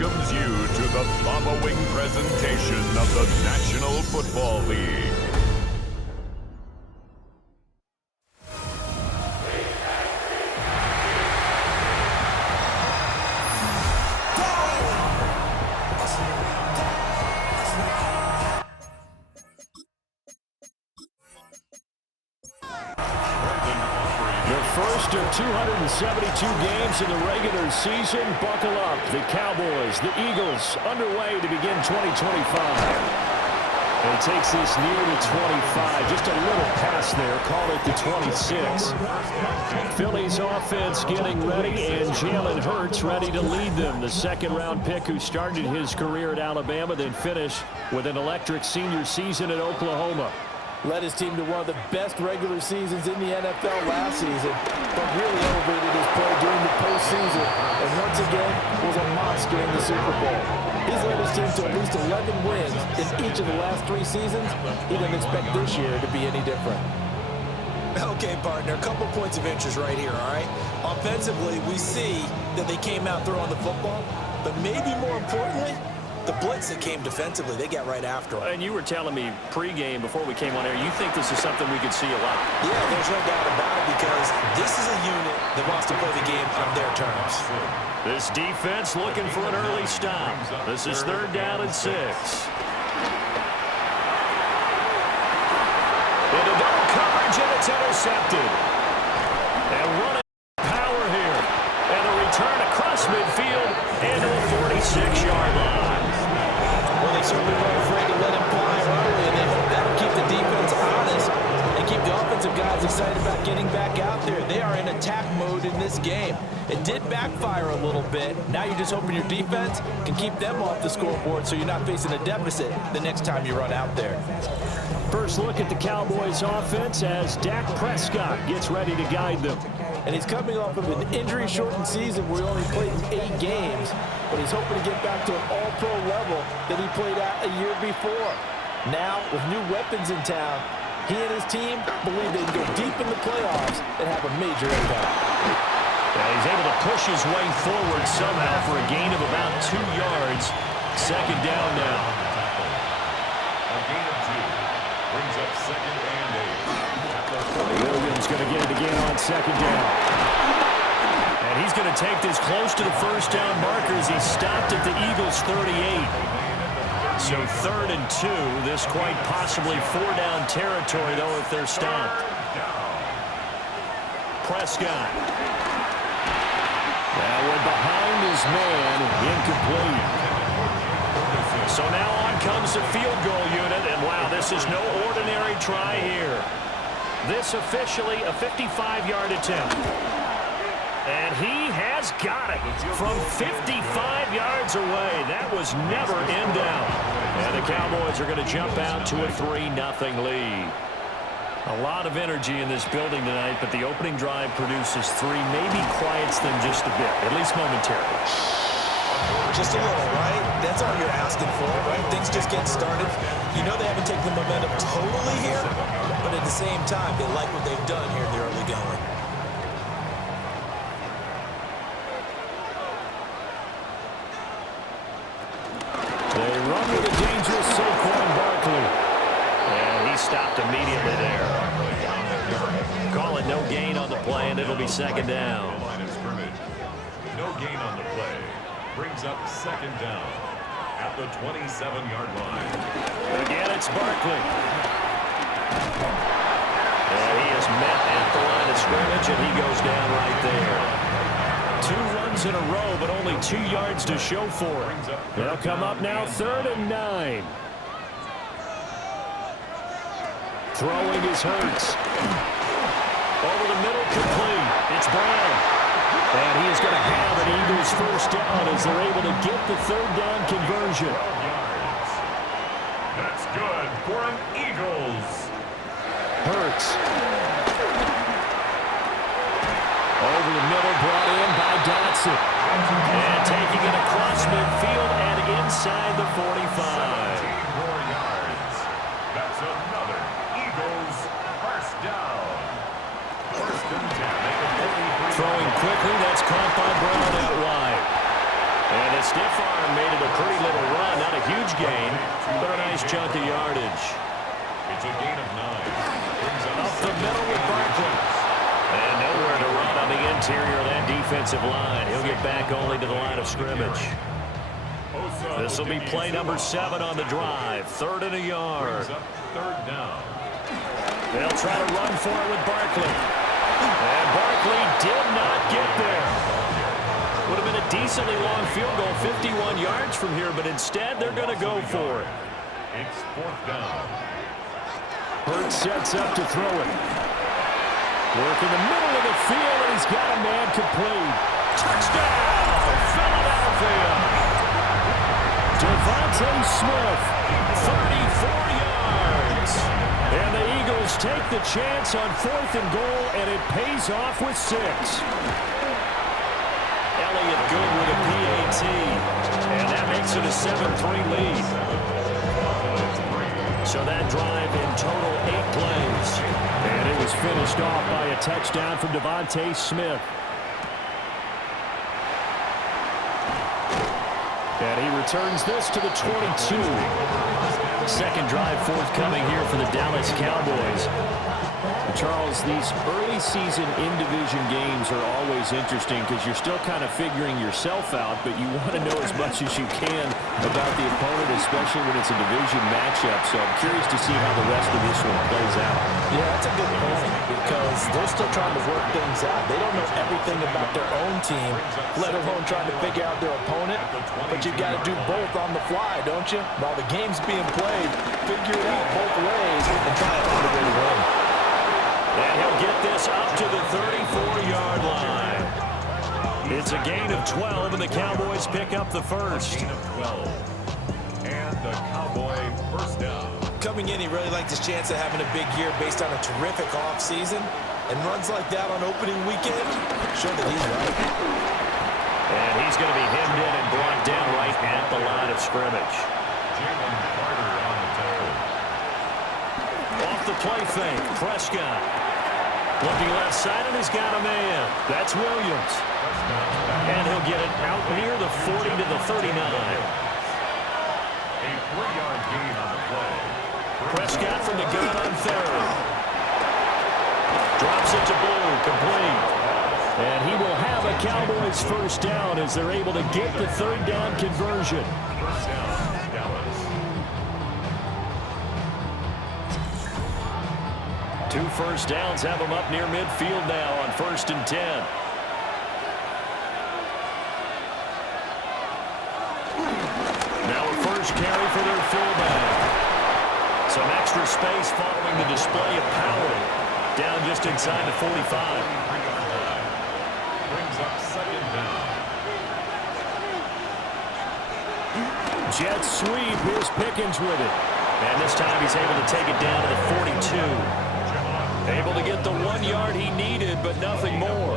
welcomes you to the following presentation of the National Football League. First of 272 games in the regular season. Buckle up. The Cowboys, the Eagles, underway to begin 2025. And he takes this near the 25. Just a little pass there. Call it the 26. Philly's offense getting ready, and Jalen Hurts ready to lead them. The second-round pick who started his career at Alabama, then finished with an electric senior season at Oklahoma. Led his team to one of the best regular seasons in the NFL last season, but really elevated his play during the postseason, and once again was a monster in the Super Bowl. He's led his team to at least 11 wins in each of the last 3 seasons. He doesn't expect this year to be any different. Okay, partner, a couple points of interest right here, all right? Offensively, we see that they came out throwing the football, but maybe more importantly, the blitz that came defensively, they got right after him. And you were telling me pregame before we came on air, you think this is something we could see a lot. Yeah, there's no doubt about it, because this is a unit that wants to play the game on their terms. This defense looking for an early stop. This is 3rd down and 6. Into double coverage, and it's intercepted. And running power here. And a return across midfield into a 46-yard line. Well, they certainly weren't afraid to let him fly early, and they hope that'll keep the defense honest and keep the offensive guys excited about getting back out there. They are in attack mode in this game. It did backfire a little bit. Now you're just hoping your defense can keep them off the scoreboard so you're not facing a deficit the next time you run out there. First look at the Cowboys offense as Dak Prescott gets ready to guide them. And he's coming off of an injury-shortened season where he only played in 8 games, but he's hoping to get back to an all-pro level that he played at a year before. Now, with new weapons in town, he and his team believe they can go deep in the playoffs and have a major impact. Yeah, he's able to push his way forward somehow for a gain of about 2 yards. 2nd down now. A gain of 2 brings up 2nd and 8. Williams going to get it again on 2nd down. And he's going to take this close to the 1st down marker as he stopped at the Eagles' 38. So 3rd and 2. This quite possibly 4-down territory, though, if they're stopped. Prescott. That went behind his man, incomplete. So now on comes the field goal unit, and wow, this is no ordinary try here. This officially a 55-yard attempt. And he has got it from 55 yards away. That was never in doubt. And the Cowboys are going to jump out to a 3-0 lead. A lot of energy in this building tonight, but the opening drive produces 3, maybe quiets them just a bit, at least momentarily. Just a little, right? That's all you're asking for, right? Things just get started. You know they haven't taken the momentum totally here, but at the same time, they like what they've done here in the early going. They run with a dangerous Saquon Barkley. And he stopped immediately there. Call it no gain on the play, and it'll be 2nd down. No gain on the play. Brings up 2nd down at the 27-yard line. Again, it's Barkley. And he is met at the line of scrimmage, and he goes down right there. 2 runs in a row, but only 2 yards to show for it. They'll come up now 3rd and 9. Throwing is Hurts. Over the middle, complete. It's Brown. And he is going to have an Eagles 1st down as they're able to get the 3rd down conversion. 12 yards. That's good for an Eagles. Hurts. Over the middle, brought in by Dotson. And taking it across midfield and inside the 45. 14 more yards. That's another Eagles 1st down. 1st and 10. Throwing quickly, that's caught by Brown out wide. And it's stiff arm made it a pretty little run. Not a huge gain, but a nice chunk of yardage. It's a gain of 9. Up the middle with Barkley. And nowhere to run on the interior of that defensive line. He'll get back only to the line of scrimmage. This will be play number 7 on the drive. 3rd and a yard. Third down. They'll try to run for it with Barkley. And Barkley did not get there. Would have been a decently long field goal, 51 yards from here, but instead they're going to go for it. It's 4th down. Hurts sets up to throw it. Work in the middle of the field, and he's got a man complete. Touchdown, Philadelphia. Devontae Smith, 34 yards. And the Eagles take the chance on 4th and goal, and it pays off with 6. Elliott good with a PAT. And that makes it a 7-3 lead. So that drive in total 8 plays. And it was finished off by a touchdown from Devontae Smith. And he returns this to the 22. Second drive forthcoming here for the Dallas Cowboys. Charles, these early season in-division games are always interesting because you're still kind of figuring yourself out, but you want to know as much as you can about the opponent, especially when it's a division matchup. So I'm curious to see how the rest of this one plays out. Yeah, that's a good point because they're still trying to work things out. They don't know everything about their own team, let alone trying to figure out their opponent. But you've got to do both on the fly, don't you? While the game's being played, figure it out both ways and try to find a way to win. And he'll get this up to the 34-yard line. It's a gain of 12, and the Cowboys pick up the first. Gain of 12. And the Cowboy first down. Coming in, he really liked his chance of having a big year based on a terrific offseason. And runs like that on opening weekend show that he's right. And he's going to be hemmed in and brought down right at the line of scrimmage. Jalen Carter on the tackle. Off the play fake, Prescott. Looking left side, and he's got a man. That's Williams. And he'll get it out near the 40 to the 39. A 3-yard gain on the play. Prescott from the gun on 3rd. Drops it to Blue, complete. And he will have a Cowboys first down as they're able to get the 3rd down conversion. First down, Dallas. 2 first downs have them up near midfield now on 1st and 10. Now a first carry for their fullback. Some extra space following the display of power. Down just inside the 45. Brings up 2nd down. Jet sweep. Here's Pickens with it. And this time he's able to take it down to the 42. Able to get the 1 yard he needed, but nothing more.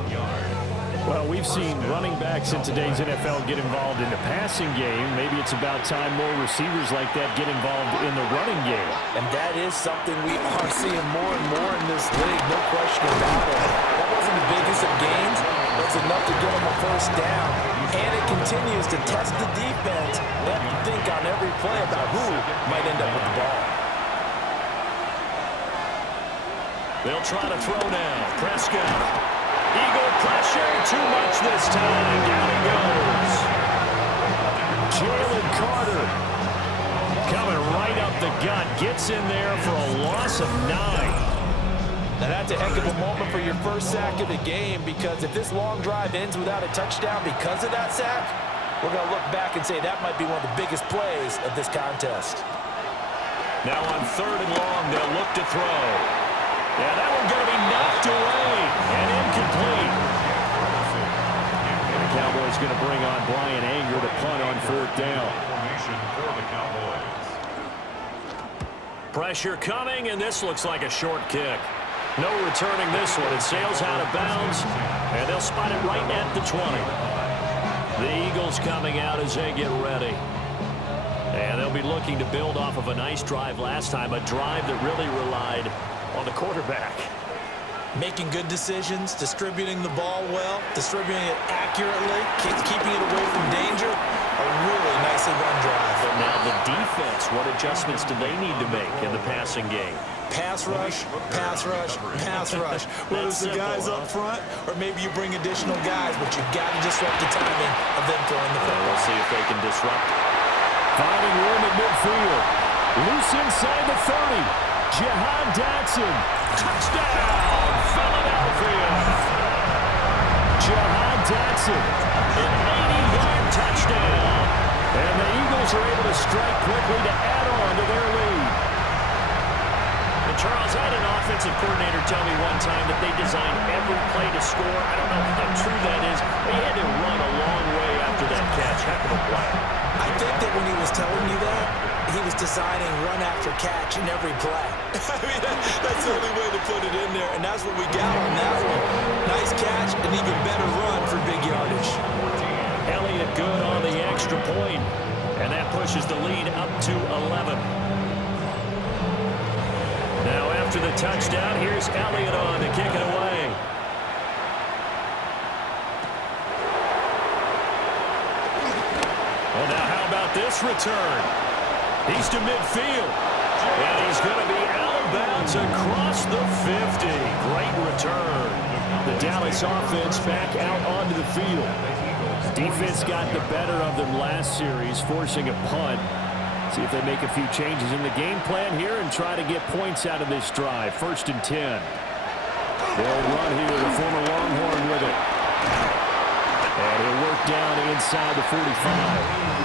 Well, we've seen running backs in today's NFL get involved in the passing game. Maybe it's about time more receivers like that get involved in the running game. And that is something we are seeing more and more in this league, no question about it. That wasn't the biggest of gains, but it's enough to get them a first down. And it continues to test the defense. They have to think on every play about who might end up with the ball. They'll try to throw now. Prescott. Eagle pressure. Too much this time. Down he goes. Jalen Carter coming right up the gut. Gets in there for a loss of 9. Now that's a heck of a moment for your first sack of the game because if this long drive ends without a touchdown because of that sack, we're going to look back and say that might be one of the biggest plays of this contest. Now on 3rd and long, they'll look to throw. Yeah, that one's going to be knocked away and incomplete. And the Cowboys going to bring on Brian Anger to punt on 4th down. Formation for the Cowboys. Pressure coming, and this looks like a short kick. No returning this one. It sails out of bounds, and they'll spot it right at the 20. The Eagles coming out as they get ready. And they'll be looking to build off of a nice drive last time, a drive that really relied on the quarterback. Making good decisions, distributing the ball well, distributing it accurately, keeping it away from danger. A defense, what adjustments do they need to make in the passing game? Pass rush, pass rush, pass rush. Whether it's the guys up front or maybe you bring additional guys, but you've got to disrupt the timing of them throwing the football. We'll see if they can disrupt. Finding room at midfield. Loose inside the 30. Jahan Dotson. Touchdown, Philadelphia. Jahan Dotson, an 80-yard touchdown. And the Eagles are able to strike quickly to add on to their lead. And Charles, I had an offensive coordinator tell me one time that they designed every play to score. I don't know how true that is. They had to run a long way after that catch. Heck of a play. I think that when he was telling you that, he was designing run after catch in every play. I mean, that's the only way to put it in there, and that's what we got on that one. Nice catch, an even better run for big yardage. Elliott good on the extra point, and that pushes the lead up to 11. Now after the touchdown, here's Elliott on to kick it away. Well, now how about this return? He's to midfield, and he's going to be out of bounds across the 50. Great return. The Dallas offense back out onto the field. Defense got the better of them last series, forcing a punt. See if they make a few changes in the game plan here and try to get points out of this drive. 1st and 10. They'll run here, the former Longhorn with it. And he'll work down inside the 45.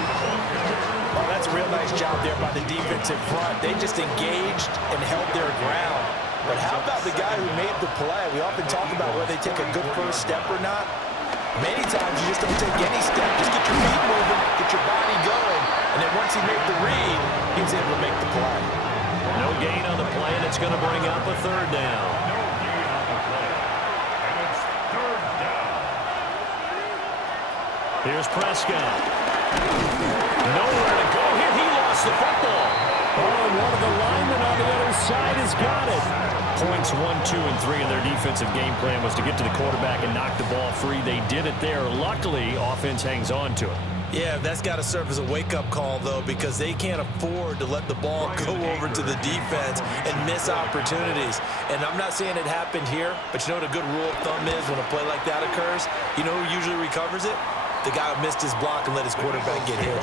Oh, that's a real nice job there by the defensive front. They just engaged and held their ground. But how about the guy who made the play? We often talk about whether they take a good first step or not. Many times you just don't take any step. Just get your feet moving, get your body going. And then once he made the read, he was able to make the play. No gain on the play, and it's going to bring up a 3rd down. No gain on the play. And it's 3rd down. Here's Prescott. Nowhere to go here. He lost the football. Oh, and one of the linemen on the other side has got it. Points 1, 2, and 3 in their defensive game plan was to get to the quarterback and knock the ball free. They did it there. Luckily, offense hangs on to it. Yeah, that's got to serve as a wake-up call, though, because they can't afford to let the ball go over to the defense and miss opportunities. And I'm not saying it happened here, but you know what a good rule of thumb is when a play like that occurs? You know who usually recovers it? The guy who missed his block and let his quarterback get hit.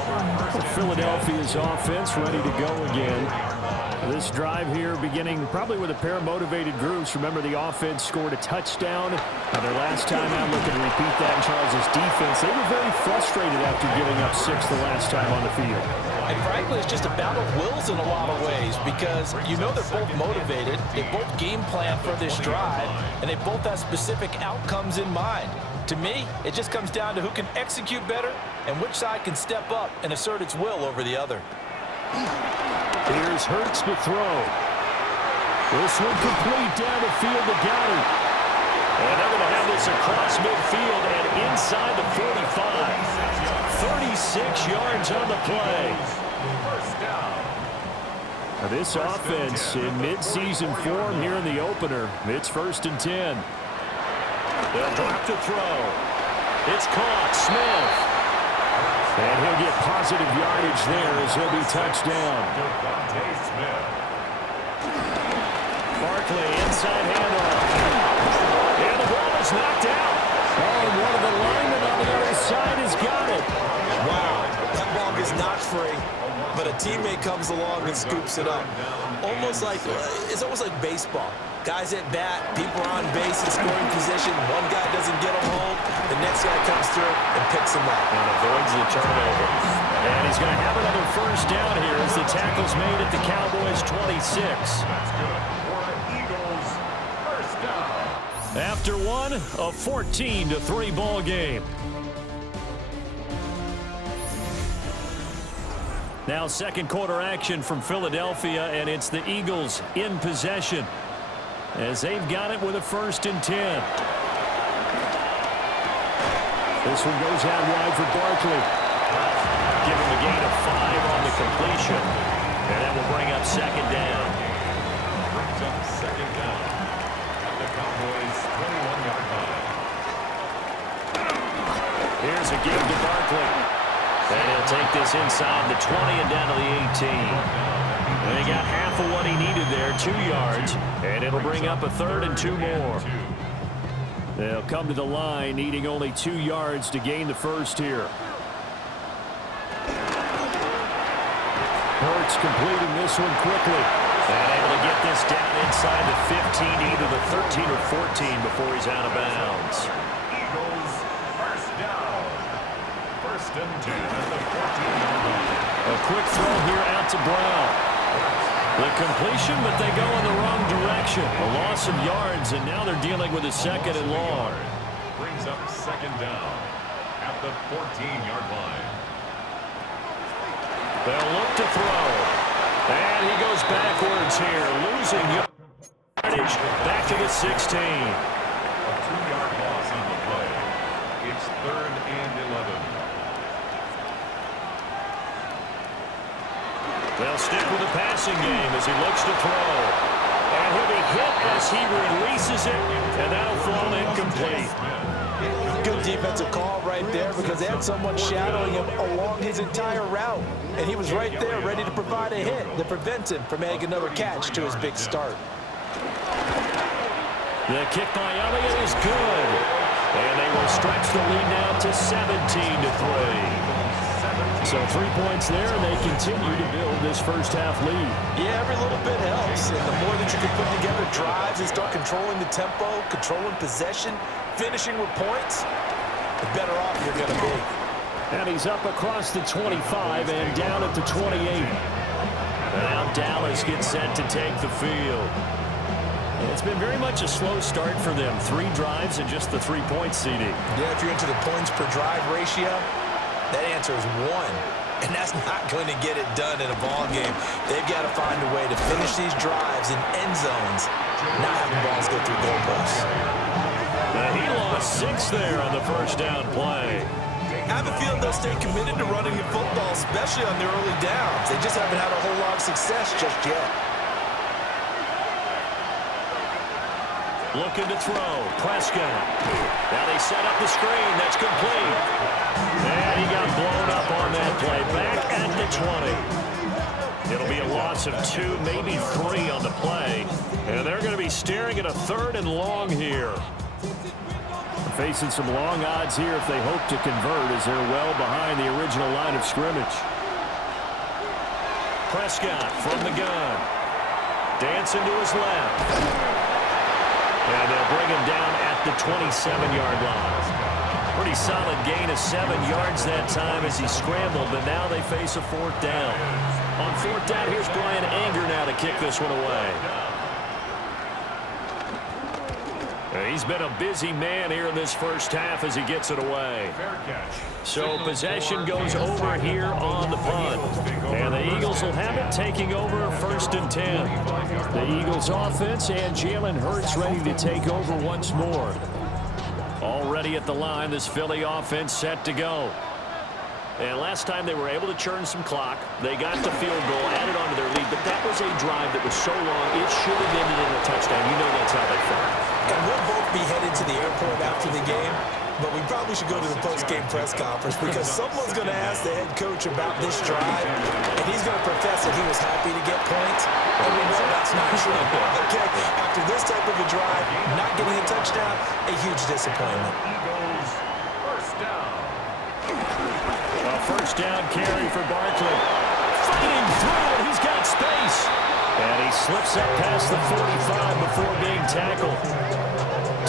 Philadelphia's offense ready to go again. This drive here beginning probably with a pair of motivated groups. Remember, the offense scored a touchdown. Their last time out, looking to repeat that in Charles' defense. They were very frustrated after giving up 6 the last time on the field. And frankly, it's just a battle of wills in a lot of ways because you know they're both motivated. They both game plan for this drive, and they both have specific outcomes in mind. To me, it just comes down to who can execute better and which side can step up and assert its will over the other. Here's Hurts to throw. This one complete down the field to Goddard. And they're going to have this across midfield and inside the 45. 36 yards on the play. Now this offense in midseason form here in the opener. It's 1st and 10. They'll drop to throw. It's caught. Smith. And he'll get positive yardage there as he'll be touched down. Barkley, inside handoff. And the ball is knocked out. Oh, and one of the linemen on the other side has got it. Wow, that ball gets knocked free, but a teammate comes along and scoops it up. It's almost like baseball. Guys at bat, people are on base in scoring position. One guy doesn't get him home. The next guy comes through and picks him up. And avoids the turnover. And he's going to have another 1st down here as the tackle's made at the Cowboys 26. That's good for an Eagles 1st down. After one, a 14-3 ball game. Now 2nd quarter action from Philadelphia, and it's the Eagles in possession as they've got it with a 1st and 10. This one goes out wide for Barkley. Give him a gain of 5 on the completion. And that will bring up 2nd down. Brings up 2nd down at the Cowboys 21-yard line. Here's a give to Barkley. And he'll take this inside the 20 and down to the 18. And he got half of what he needed there, 2 yards. And it'll bring up a 3rd and 2 more. They'll come to the line, needing only 2 yards to gain the first here. Hurts completing this one quickly. And able to get this down inside the 15, either the 13 or 14 before he's out of bounds. Eagles, first down. 1st and 10 at the 14-yard line. A quick throw here out to Brown. The completion, but they go in the wrong direction. A loss of yards, and now they're dealing with a 2nd and long. Brings up 2nd down at the 14-yard line. They'll look to throw. And he goes backwards here, losing yardage back to the 16. A 2-yard loss on the play. It's 3rd and 11. They'll stick with the passing game as he looks to throw. And he'll be hit as he releases it, and that'll fall incomplete. Good defensive call right there because they had someone shadowing him along his entire route. And he was right there ready to provide a hit that prevents him from adding another catch to his big start. The kick by Elliott is good. And they will stretch the lead now to 17-3. So 3 points there, and they continue to build this first half lead. Yeah, every little bit helps. And the more that you can put together drives and start controlling the tempo, controlling possession, finishing with points, the better off you're going to be. And he's up across the 25 and down at the 28. And now Dallas gets set to take the field. And it's been very much a slow start for them. 3 drives and just the 3-point CD. Yeah, if you're into the points per drive ratio, that answer is 1. And that's not going to get it done in a ball game. They've got to find a way to finish these drives in end zones, not having balls go through goalposts. He lost 6 there on the first down play. I have a feeling they'll stay committed to running the football, especially on their early downs. They just haven't had a whole lot of success just yet. Looking to throw. Prescott. Now they set up the screen. That's complete. And he got blown up on that play. Back at the 20. It'll be a loss of 2, maybe 3 on the play. And they're going to be staring at a 3rd and long here. Facing some long odds here if they hope to convert as they're well behind the original line of scrimmage. Prescott from the gun. Dancing to his left. And they'll bring him down at the 27-yard line. Pretty solid gain of 7 yards that time as he scrambled, but now they face a 4th down. On 4th down, here's Brian Anger now to kick this one away. He's been a busy man here in this first half as he gets it away. So possession goes over here on the punt. And the Eagles will have it, taking over 1st and 10. The Eagles offense and Jalen Hurts ready to take over once more. Already at the line, this Philly offense set to go. And last time they were able to churn some clock. They got the field goal, added on to their lead, but that was a drive that was so long, it should have ended in a touchdown. You know that's how they felt. And we'll both be headed to the airport after the game, but we probably should go to the post-game press conference because someone's going to ask the head coach about this drive, and he's going to profess that he was happy to get points, and we know that's not true. Okay, after this type of a drive, not getting a touchdown, a huge disappointment. Eagles, first down. A first down carry for Barkley. Fighting through it, he's got space. And he slips up past the 45 before being tackled.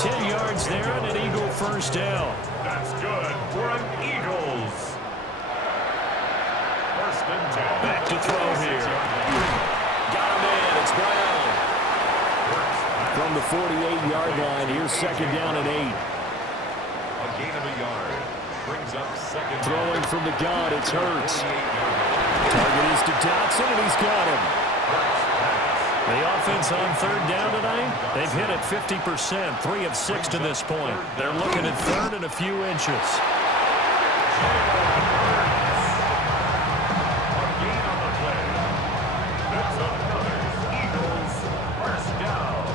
10 yards there and an Eagle first down. That's good for an Eagles. 1st and 10. Back to throw here. Got him in, it's Brown. From the 48-yard line, here's 2nd down and 8. A gain of a yard. Brings up 2nd. Throwing from the gun, it's Hurts. Target is to Dotson, and he's got him. The offense on 3rd down tonight, they've hit it 50%, 3 of 6 to this point. They're looking at 3rd and a few inches. A gain on the play. That's another Eagles first down.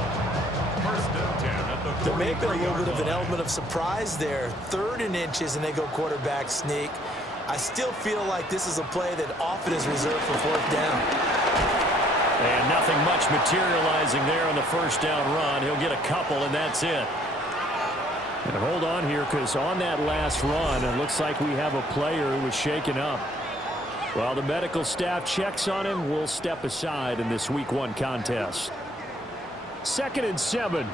1st and 10 at the 43-yard line. There may have been a little bit of an element of surprise there. 3rd and inches, and they go quarterback sneak. I still feel like this is a play that often is reserved for fourth down. And nothing much materializing there on the first down run. He'll get a couple, and that's it. And hold on here, because on that last run, it looks like we have a player who was shaken up. While the medical staff checks on him, we'll step aside in this Week 1 contest. 2nd and 7.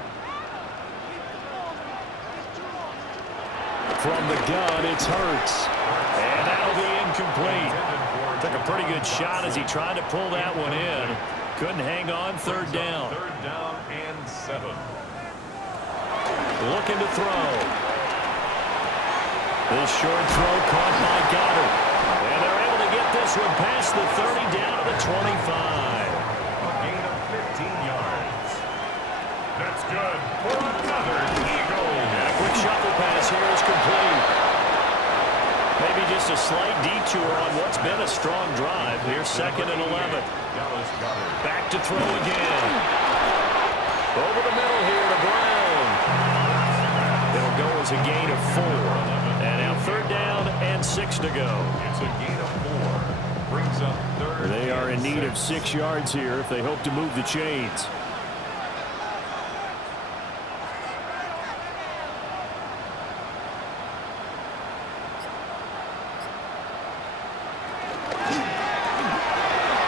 From the gun, it's Hurts. And that'll be incomplete. Took a pretty good shot as he tried to pull that one in. Couldn't hang on. 3rd down. 3rd down and 7. Looking to throw. This short throw caught by Goddard. And they're able to get this one past the 30 down to the 25. A gain of 15 yards. That's good for another Eagle. And a quick shuffle pass here is complete. Maybe just a slight detour on what's been a strong drive. Here's 2nd and 11. Back to throw again. Over the middle here to Brown. It'll go as a gain of 4. And now 3rd down and 6 to go. It's a gain of 4. Brings up 3rd. They are in need of 6 yards here if they hope to move the chains.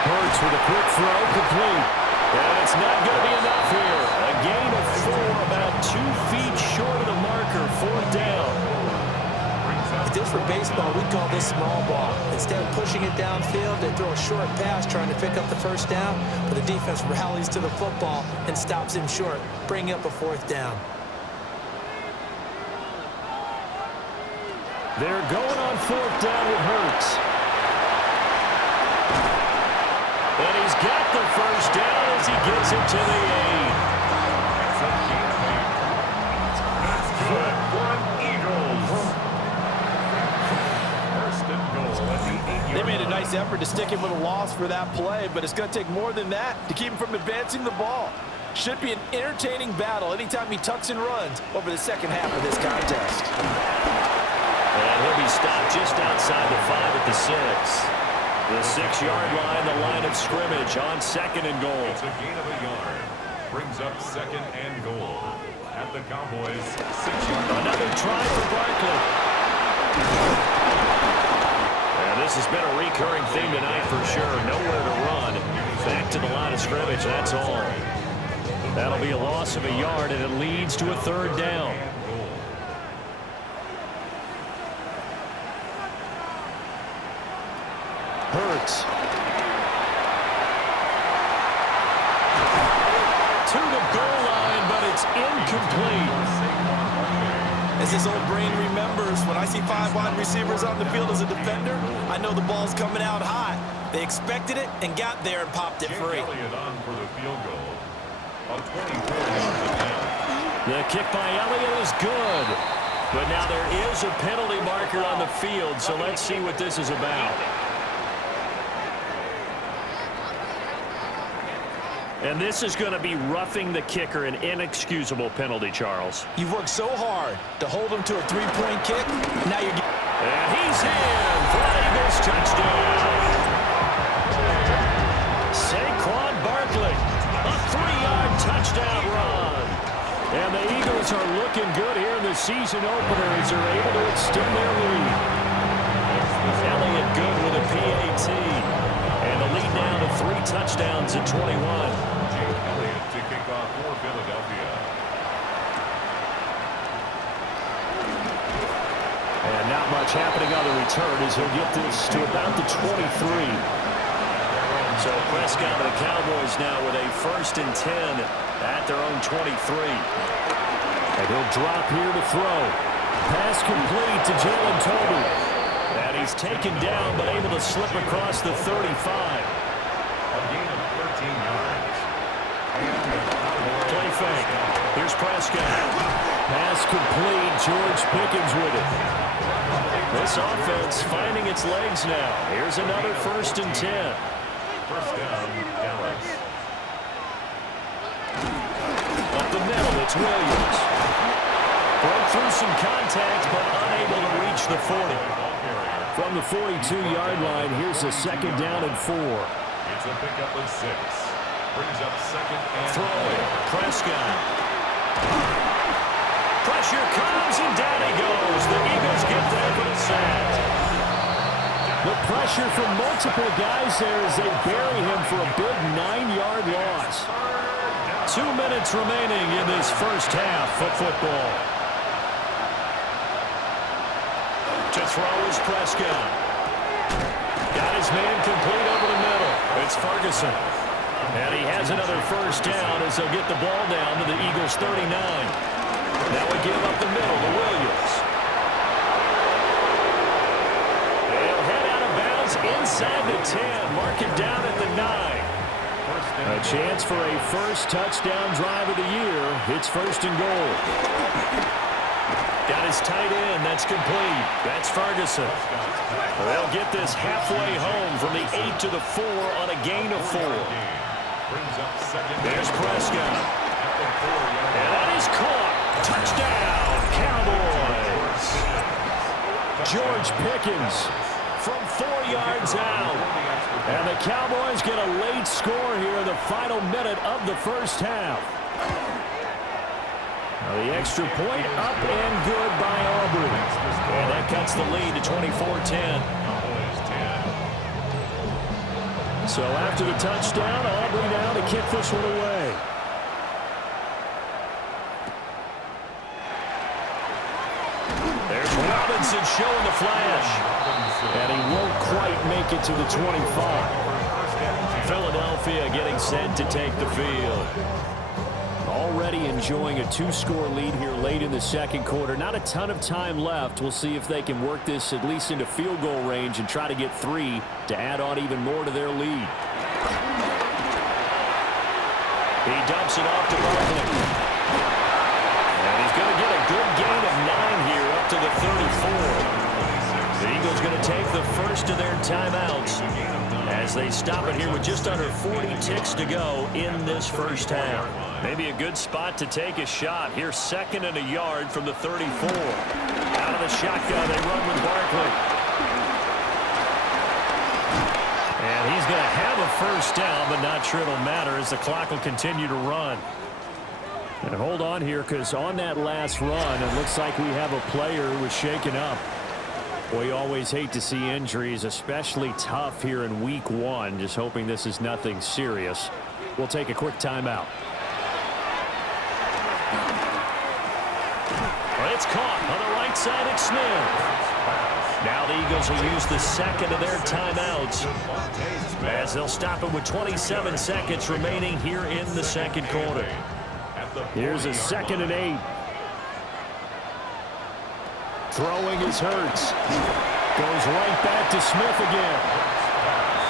Hurts with a quick throw, complete. And it's not going to be enough here. A gain of 4, about 2 feet short of the marker, 4th down. If this were baseball, we'd call this small ball. Instead of pushing it downfield, they throw a short pass trying to pick up the 1st down, but the defense rallies to the football and stops him short, bringing up a 4th down. They're going on 4th down with Hurts. And he's got the 1st down as he gets it to the 8. That's a gain of 8. That's good for an Eagles. 1st and goal at the 8-yard line. They made a nice effort to stick him with a loss for that play, but it's going to take more than that to keep him from advancing the ball. Should be an entertaining battle anytime he tucks and runs over the second half of this contest. And he'll be stopped just outside the 5 at the 6. The 6-yard line, the line of scrimmage on 2nd and goal. It's a gain of a yard. Brings up 2nd and goal at the Cowboys 6-yard line. Another try for Barkley. And this has been a recurring theme tonight for sure. Nowhere to run. Back to the line of scrimmage, that's all. That'll be a loss of a yard, and it leads to a 3rd down. Hurts. To the goal line, but it's incomplete. As this old brain remembers, when I see 5 wide receivers on the field as a defender, I know the ball's coming out hot. They expected it and got there and popped it free. Elliott on for the field goal. A 24-yard attempt. The kick by Elliott is good. But now there is a penalty marker on the field, so let's see what this is about. And this is going to be roughing the kicker, an inexcusable penalty, Charles. You've worked so hard to hold him to a 3-point kick. Now you're getting... And he's in for an Eagles touchdown. Saquon Barkley, a 3-yard touchdown run. And the Eagles are looking good here in the season opener as they're able to extend their lead. Elliott good with a PAT. And the lead now to 3 touchdowns at 21. Elliott to kick off for Philadelphia. And not much happening on the return as he'll get this to about the 23. So Prescott of the Cowboys now with a 1st and 10 at their own 23. And he'll drop here to throw. Pass complete to Jalen Tolbert. And he's taken down but able to slip across the 35. A gain of 13 yards. Play fake. Here's Prescott. Pass complete. George Pickens with it. This offense finding its legs now. Here's another 1st and 10. 1st down, Dallas. Up the middle, it's Williams. Broke through some contact, but unable to reach the 40. Ball carrier From the 42-yard line, here's a 2nd down and 4. It's a pickup of 6. Brings up 2nd and Throwing. Prescott. Pressure comes, and down he goes. The Eagles get there for the sack. The pressure from multiple guys there as they bury him for a big 9-yard loss. 2 minutes remaining in this first half of football. To throw is Prescott. Got his man complete over the middle. It's Ferguson. And he has another first down as they'll get the ball down to the Eagles' 39. Now we give up the middle to Williams. They'll head out of bounds inside the 10. Mark it down at the 9. A chance for a first touchdown drive of the year. It's 1st and goal. Got his tight end. That's complete. That's Ferguson. They'll get this halfway home from the 8 to the 4 on a gain of 4. There's Prescott. And that is caught. Touchdown, Cowboys. George Pickens from 4 yards out. And the Cowboys get a late score here in the final minute of the first half. Now the extra point up and good by Aubrey. And that cuts the lead to 24-10. So after the touchdown, Aubrey now to kick this one away. There's Robinson showing the flash. And he won't quite make it to the 25. Philadelphia getting set to take the field. Already enjoying a 2-score lead here late in the second quarter. Not a ton of time left. We'll see if they can work this at least into field goal range and try to get 3 to add on even more to their lead. He dumps it off to Barkley. And he's going to get a good gain of 9 here up to the 34. The Eagles going to take the first of their timeouts as they stop it here with just under 40 ticks to go in this first half. Maybe a good spot to take a shot. Here's 2nd and a yard from the 34. Out of the shotgun, they run with Barkley. And he's going to have a first down, but not sure it'll matter as the clock will continue to run. And hold on here, because on that last run, it looks like we have a player who was shaken up. We always hate to see injuries, especially tough here in week 1. Just hoping this is nothing serious. We'll take a quick timeout. It's caught on the right side at Smith. Now the Eagles will use the second of their timeouts as they'll stop it with 27 seconds remaining here in the second quarter. Here's a 2nd and 8. Throwing is Hurts. Goes right back to Smith again.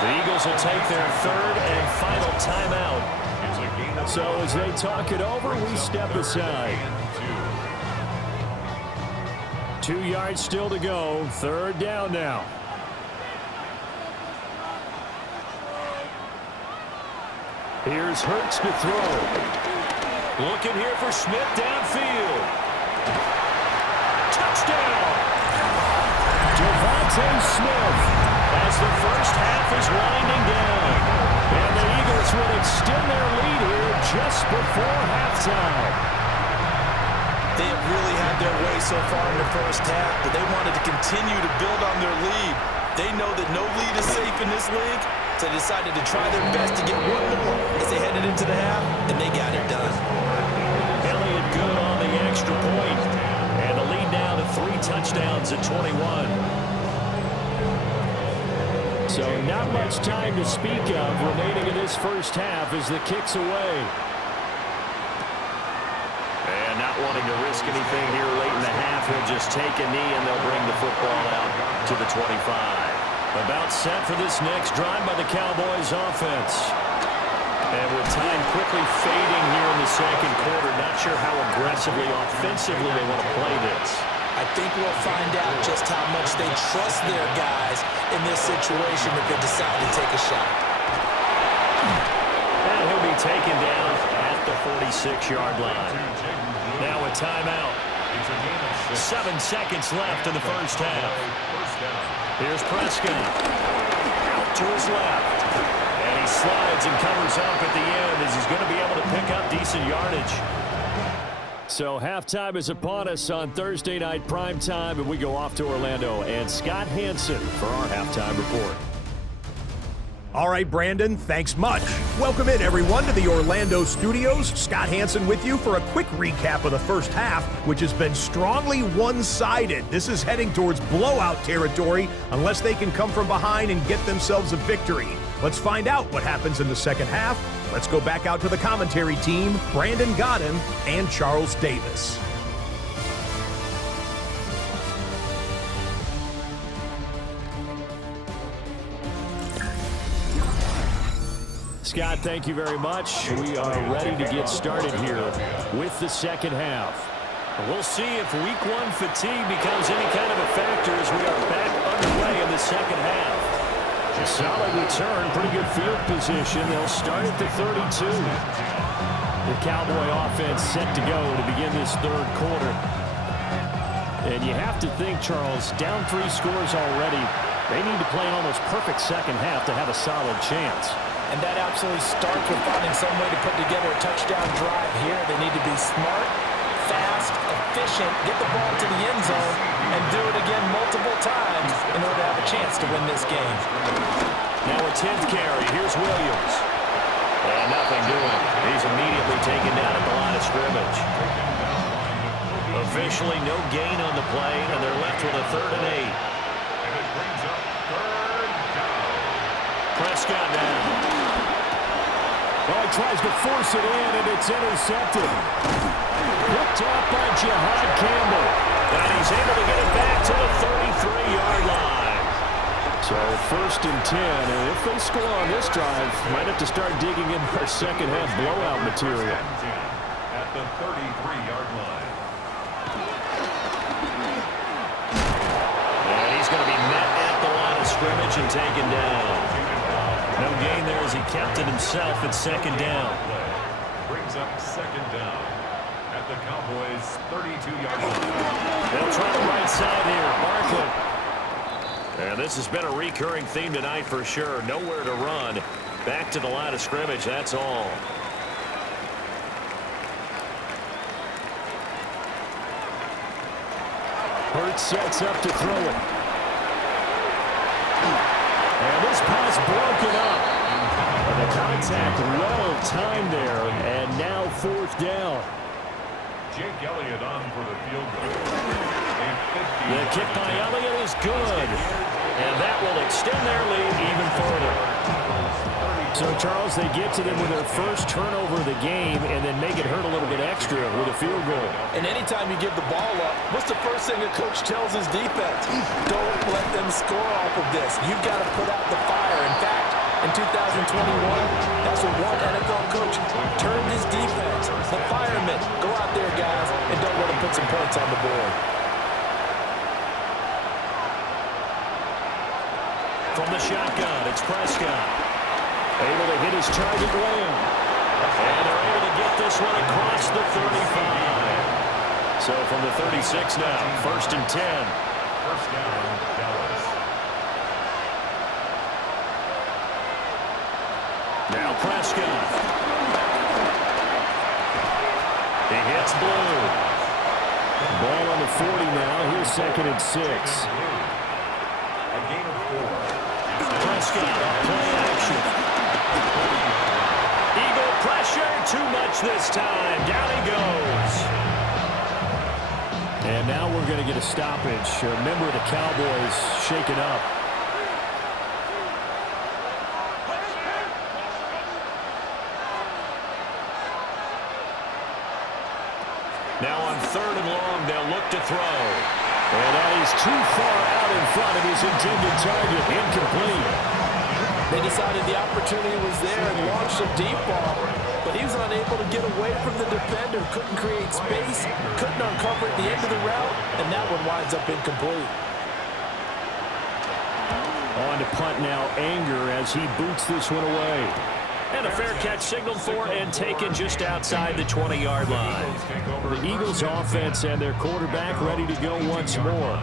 The Eagles will take their 3rd and final timeout. So as they talk it over, we step aside. 2 yards still to go. 3rd down now. Here's Hurts to throw. Looking here for Smith downfield. Touchdown! Devontae Smith as the first half is winding down. And the Eagles will extend their lead here just before halftime. They have really had their way so far in the first half, but they wanted to continue to build on their lead. They know that no lead is safe in this league, so they decided to try their best to get one more as they headed into the half, and they got it done. Elliott good on the extra point, and the lead now to 3 touchdowns at 21. So not much time to speak of remaining in this first half as the kick's away. And not wanting to risk anything here late in the half, he'll just take a knee and they'll bring the football out to the 25. About set for this next drive by the Cowboys offense. And with time quickly fading here in the second quarter, not sure how aggressively, offensively they want to play this. I think we'll find out just how much they trust their guys in this situation if they decide to take a shot. And he'll be taken down at the 46-yard line. Now a timeout. It's a gain of 6. 7 seconds left in the first half. First down. Here's Prescott. Out to his left. And he slides and covers up at the end as he's going to be able to pick up decent yardage. So halftime is upon us on Thursday night primetime, and we go off to Orlando and Scott Hansen for our halftime report. All right, Brandon, thanks much. Welcome in, everyone, to the Orlando studios. Scott Hansen with you for a quick recap of the first half, which has been strongly one-sided. This is heading towards blowout territory unless they can come from behind and get themselves a victory. Let's find out what happens in the second half. Let's go back out to the commentary team, Brandon Godden and Charles Davis. Scott, thank you very much. We are ready to get started here with the second half. We'll see if week one fatigue becomes any kind of a factor as we are back underway in the second half. A solid return, pretty good field position. They'll start at the 32. The Cowboy offense set to go to begin this third quarter. And you have to think, Charles, down 3 scores already. They need to play an almost perfect second half to have a solid chance. And that absolutely starts with finding some way to put together a touchdown drive here. They need to be smart, fast, efficient, get the ball to the end zone, and do it again multiple times in order to have a chance to win this game. Now a 10th carry. Here's Williams. And nothing doing. He's immediately taken down at the line of scrimmage. Officially no gain on the play, and they're left with a 3rd and 8. And it brings up 3rd down. Prescott down. Well, he tries to force it in, and it's intercepted. Picked off by Jihad Campbell. And he's able to get it back to the 33-yard line. So 1st and 10, and if they score on this drive, might have to start digging in our second half blowout material. At the 33-yard line. And he's going to be met at the line of scrimmage and taken down. No gain there as he kept it himself at 2nd down. Brings up 2nd down at the Cowboys' 32-yard line. They'll try the right side here. Barkley. And this has been a recurring theme tonight for sure. Nowhere to run. Back to the line of scrimmage, that's all. Hurts sets up to throw it. And this pass broken up. And the contact well timed there. And now 4th down. Jake Elliott on for the field goal. The kick by Elliott is good. And that will extend their lead even further. So, Charles, they get to them with their first turnover of the game and then make it hurt a little bit extra with a field goal. And anytime you give the ball up, what's the first thing a coach tells his defense? Don't let them score off of this. You've got to put out the fire. In fact, in 2021, that's what one NFL coach turned his defense. The firemen. Go out there, guys, and don't let them put some points on the board. From the shotgun, it's Prescott. Able to hit his target Lamb. And they're able to get this one across the 35. So from the 36 now, 1st and 10. First down, Dallas. Now Prescott. He hits Blue. Ball on the 40 now. Here's 2nd and 6. A gain of 4. Prescott, play action. Eagle pressure, too much this time. Down he goes. And now we're going to get a stoppage. A member of the Cowboys shaken up. Now on 3rd and long, they'll look to throw. And that is too far out in front of his intended target. Incomplete. They decided the opportunity was there and launched a deep ball, but he was unable to get away from the defender, couldn't create space, couldn't uncover at the end of the route, and that one winds up incomplete. On to punt now, Anger as he boots this one away. And a fair catch signaled for and taken just outside the 20-yard line. The Eagles offense and their quarterback ready to go once more.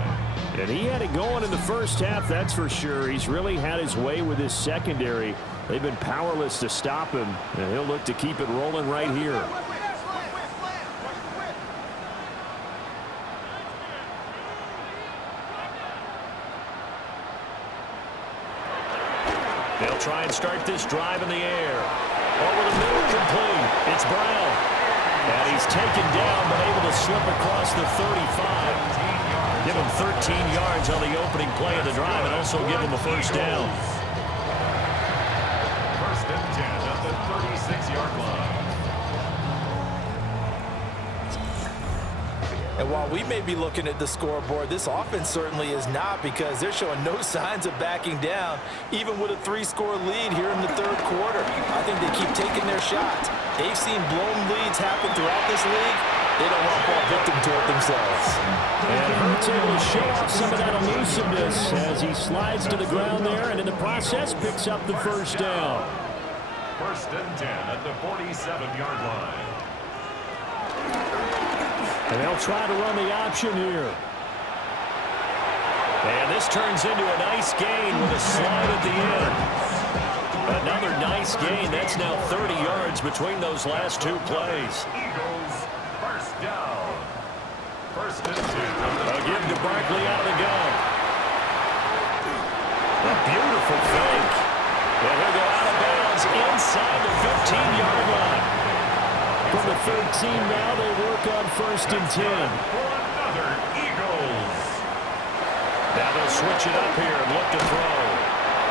And he had it going in the first half, that's for sure. He's really had his way with his secondary. They've been powerless to stop him, and he'll look to keep it rolling right here. They'll try and start this drive in the air. Over the middle, complete. It's Brown. And he's taken down, but able to slip across the 35. Give him 13 yards on the opening play of the drive and also give him a first down. First and 10 at the 36-yard line. And while we may be looking at the scoreboard, this offense certainly is not, because they're showing no signs of backing down, even with a 3-score lead here in the third quarter. I think they keep taking their shots. They've seen blown leads happen throughout this league. They don't want to fall victim to it themselves. And Hurts able to show off some of that elusiveness as he slides to the ground there, and in the process picks up the first down. First and 10 at the 47-yard line. And they'll try to run the option here. And this turns into a nice gain with a slide at the end. Another nice gain. That's now 30 yards between those last two plays. Eagles, first down. First and 10. A give to Barkley out of the gun. A beautiful fake. And he'll go out of bounds inside the 15-yard line. From the 13 now, they work on first and 10. For another Eagles. Now they'll switch it up here and look to throw.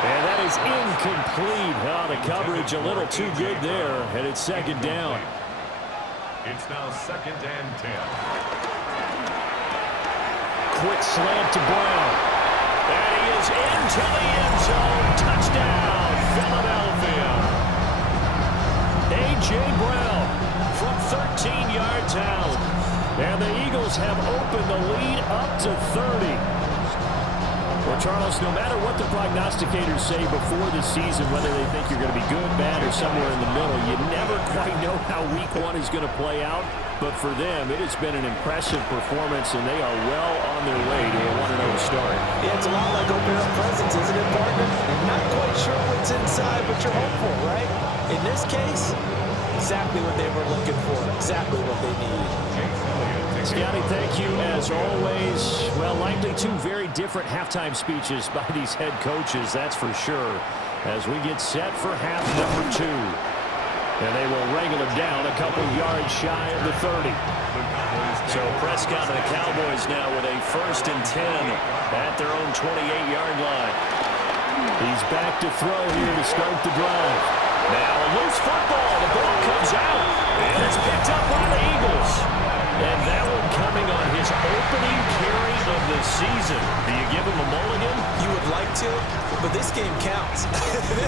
And that is incomplete. Oh, the coverage a little too good there, and it's second down. It's now second and 10. Quick slant to Brown. And he is into the end zone. Touchdown, Philadelphia. A.J. Brown from 13 yards out. And the Eagles have opened the lead up to 30. Well, Charles, no matter what the prognosticators say before the season, whether they think you're going to be good, bad, or somewhere in the middle, you never quite know how week one is going to play out. But for them, it has been an impressive performance, and they are well on their way to a 1-0 start. Yeah, it's a lot like opening up presents, isn't it, partner? Not quite sure what's inside, but you're hopeful, right? In this case, exactly what they were looking for, exactly what they need. Scotty, thank you as always. Well, likely two very different halftime speeches by these head coaches, that's for sure, as we get set for half number 2. And they will wrangle it down a couple yards shy of the 30. So Prescott and the Cowboys now with a first and 10 at their own 28-yard line. He's back to throw here to start the drive. Now a loose football. The ball comes out, and it's picked up by the Eagles. And that one coming on his opening carry of the season. Do you give him a mulligan? You would like to, but this game counts.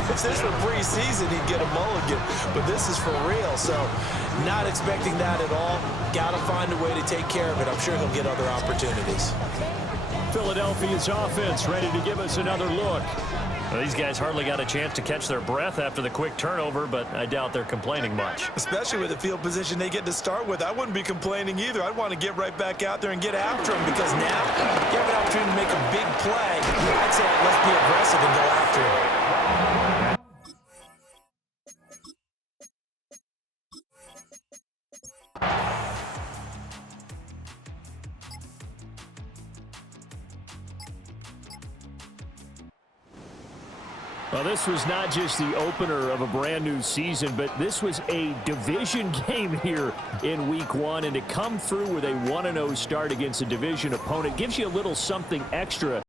If this were preseason, he'd get a mulligan. But this is for real, so not expecting that at all. Got to find a way to take care of it. I'm sure he'll get other opportunities. Philadelphia's offense ready to give us another look. Well, these guys hardly got a chance to catch their breath after the quick turnover, but I doubt they're complaining much. Especially with the field position they get to start with. I wouldn't be complaining either. I'd want to get right back out there and get after him, because now you have an opportunity to make a big play. I'd say let's be aggressive and go after him. Well, this was not just the opener of a brand new season, but this was a division game here in week 1. And to come through with a 1-0 start against a division opponent gives you a little something extra.